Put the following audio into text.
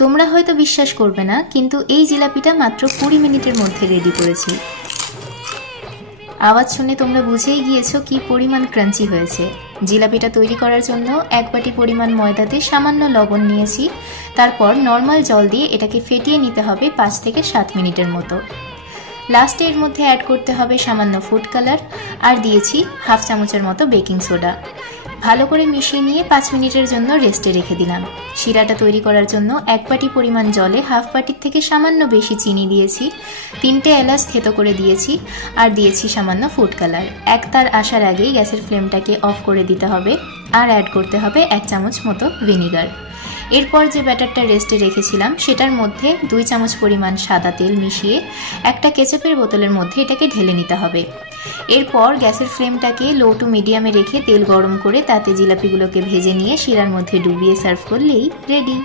তোমরা হয়তো বিশ্বাস করবে না, কিন্তু এই জিলাপিটা মাত্র 20 মিনিটের মধ্যে রেডি করেছি। আওয়াজ শুনে তোমরা বুঝেই গিয়েছো কি পরিমাণ ক্রাঞ্চি হয়েছে। জিলাপিটা তৈরি করার জন্য 1 বাটি পরিমাণ ময়দাতে সামান্য লবণ নিয়েছি। তারপর নর্মাল জল দিয়ে এটাকে ফেটিয়ে নিতে হবে 5 থেকে 7 মিনিটের মতো। লাস্টে এর মধ্যে অ্যাড করতে হবে সামান্য ফুড কালার, আর দিয়েছি হাফ চামচের মতো বেকিং সোডা। ভালো করে মিশিয়ে নিয়ে 5 মিনিটের জন্য রেস্টে রেখে দিলাম। শিরাটা তৈরি করার জন্য 1 বাটি পরিমাণ জলে হাফ বাটির থেকে সামান্য বেশি চিনি দিয়েছি, 3টে এলাচ থেতো করে দিয়েছি, আর দিয়েছি সামান্য ফুড কালার। এক তার আসার আগেই গ্যাসের ফ্লেমটাকে অফ করে দিতে হবে, আর অ্যাড করতে হবে 1 চামচ মতো ভিনিগার। এরপর যে ব্যাটারটা রেস্টে রেখেছিলাম সেটার মধ্যে 2 চামচ পরিমাণ সাদা তেল মিশিয়ে একটা কেচাপের বোতলের মধ্যে এটাকে ঢেলে নিতে হবে। এরপর গ্যাসের ফ্লেমটাকে লো টু মিডিয়ামে রেখে তেল গরম করে তাতে জিলাপিগুলোকে ভেজে নিয়ে শিরার মধ্যে ডুবিয়ে সার্ভ করলেই রেডি।